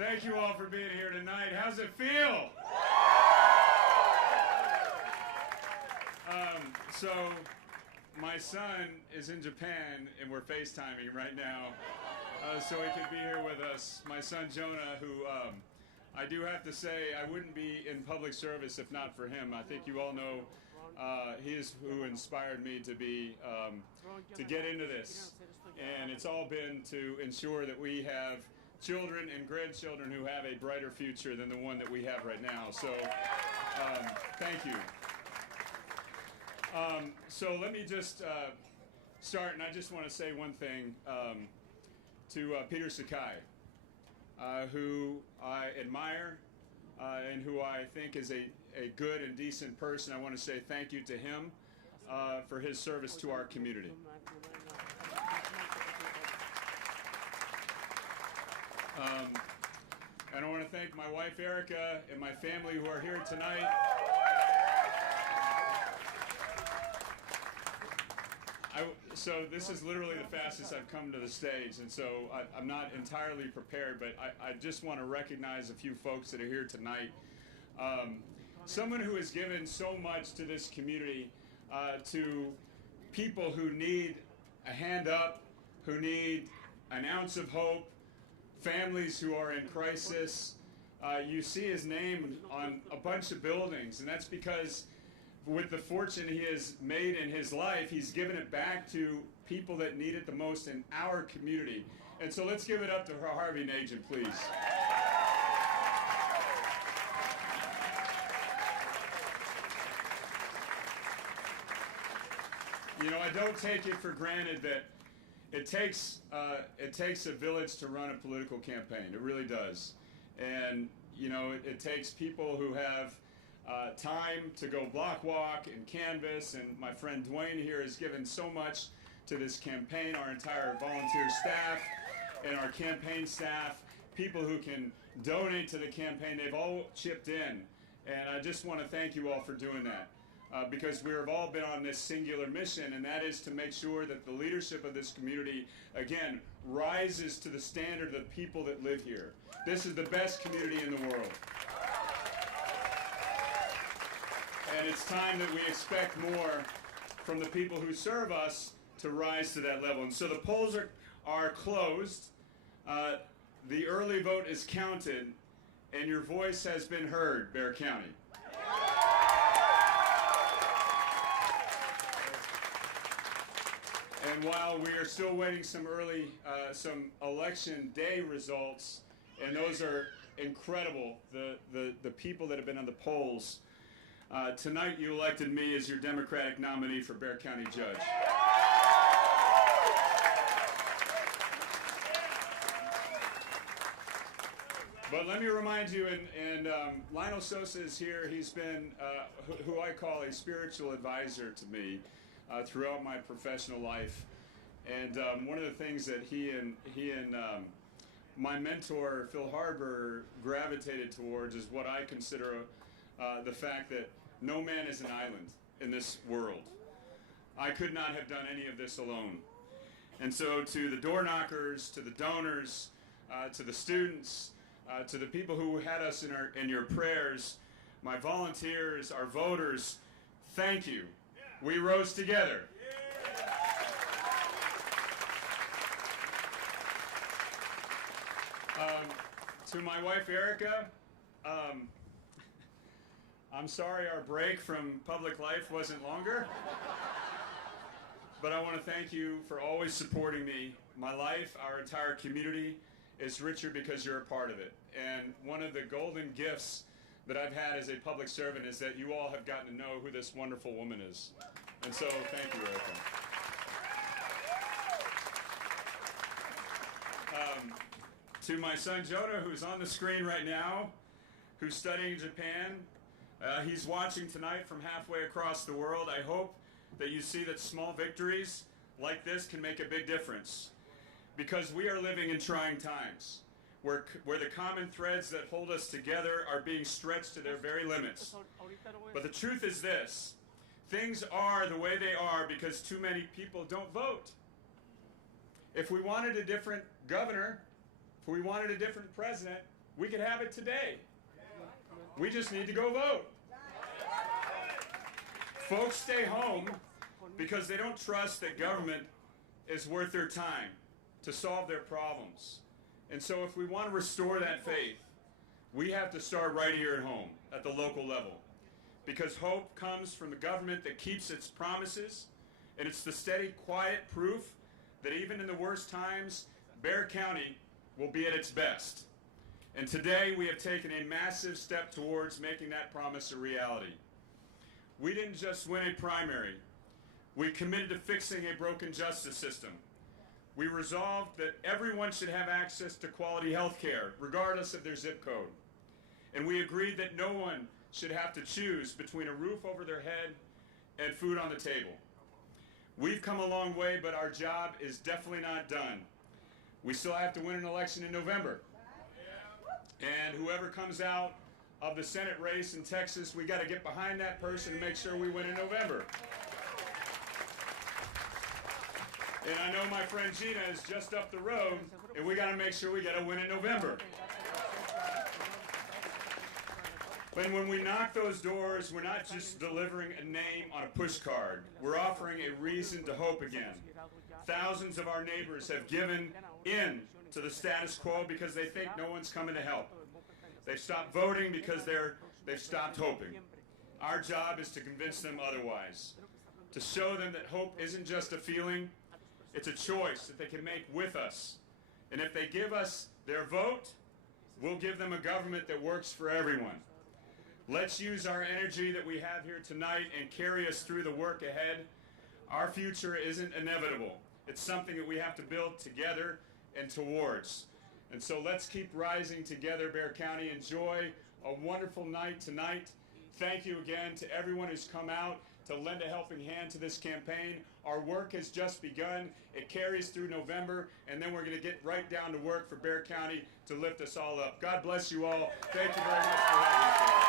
Thank you all for being here tonight. How's it feel? So my son is in Japan, and we're FaceTiming right now, so he can be here with us. My son Jonah, who I do have to say, I wouldn't be in public service if not for him. I think you all know he is who inspired me to get into this, and it's all been to ensure that we have children and grandchildren who have a brighter future than the one that we have right now. So thank you. So let me just start, and I just want to say one thing to Peter Sakai, who I admire and who I think is a good and decent person. I want to say thank you to him for his service to our community. And I want to thank my wife Erica and my family who are here tonight. So this is literally the fastest I've come to the stage, and so I'm not entirely prepared, but I just want to recognize a few folks that are here tonight. Someone who has given so much to this community, to people who need a hand up, who need an ounce of hope, families who are in crisis. You see his name on a bunch of buildings, and that's because with the fortune he has made in his life, he's given it back to people that need it the most in our community. And so let's give it up to Harvey Nagin, please. You know, I don't take it for granted that it takes a village to run a political campaign. It really does. And, you know, it takes people who have time to go block walk and canvas, and my friend Dwayne here has given so much to this campaign, our entire volunteer staff and our campaign staff, people who can donate to the campaign, they've all chipped in, and I just want to thank you all for doing that. Because we have all been on this singular mission, and that is to make sure that the leadership of this community, again, rises to the standard of the people that live here. This is the best community in the world. And it's time that we expect more from the people who serve us to rise to that level. And so the polls are closed. The early vote is counted, and your voice has been heard, Bexar County. And while we are still waiting some election day results, and those are incredible, the people that have been on the polls, tonight you elected me as your Democratic nominee for Bexar County Judge. But let me remind you, and Lionel Sosa is here. He's been who I call a spiritual advisor to me throughout my professional life. And one of the things that he and my mentor, Phil Harbour, gravitated towards is what I consider the fact that no man is an island in this world. I could not have done any of this alone. And so to the door knockers, to the donors, to the students, to the people who had us in your prayers, my volunteers, our voters, thank you. We rose together. To my wife, Erica, I'm sorry our break from public life wasn't longer, but I want to thank you for always supporting me. My life, our entire community, is richer because you're a part of it. And one of the golden gifts that I've had as a public servant is that you all have gotten to know who this wonderful woman is. And so, thank you, Erica. To my son Jonah, who's on the screen right now, who's studying in Japan, he's watching tonight from halfway across the world. I hope that you see that small victories like this can make a big difference, because we are living in trying times where the common threads that hold us together are being stretched to their very limits. But the truth is this: things are the way they are because too many people don't vote. If we wanted a different governor, if we wanted a different president, We could have it today. We just need to go vote. Folks stay home because they don't trust that government is worth their time to solve their problems. And so if we want to restore that faith, we have to start right here at home, at the local level. Because hope comes from the government that keeps its promises, and it's the steady, quiet proof that even in the worst times, Bexar County will be at its best. And today we have taken a massive step towards making that promise a reality. We didn't just win a primary. We committed to fixing a broken justice system. We resolved that everyone should have access to quality health care, regardless of their zip code. And we agreed that no one should have to choose between a roof over their head and food on the table. We've come a long way, but our job is definitely not done. We still have to win an election in November. And whoever comes out of the Senate race in Texas, we got to get behind that person and make sure we win in November. And I know my friend Gina is just up the road, and we got to make sure we got to win in November. And when we knock those doors, we're not just delivering a name on a push card. We're offering a reason to hope again. Thousands of our neighbors have given in to the status quo because they think no one's coming to help. They've stopped voting because they've stopped hoping. Our job is to convince them otherwise, to show them that hope isn't just a feeling, it's a choice that they can make with us. And if they give us their vote, we'll give them a government that works for everyone. Let's use our energy that we have here tonight and carry us through the work ahead. Our future isn't inevitable. It's something that we have to build together and towards. And so let's keep rising together, Bexar County. Enjoy a wonderful night tonight. Thank you again to everyone who's come out to lend a helping hand to this campaign. Our work has just begun. It carries through November, and then we're going to get right down to work for Bexar County to lift us all up. God bless you all. Thank you very much for having us.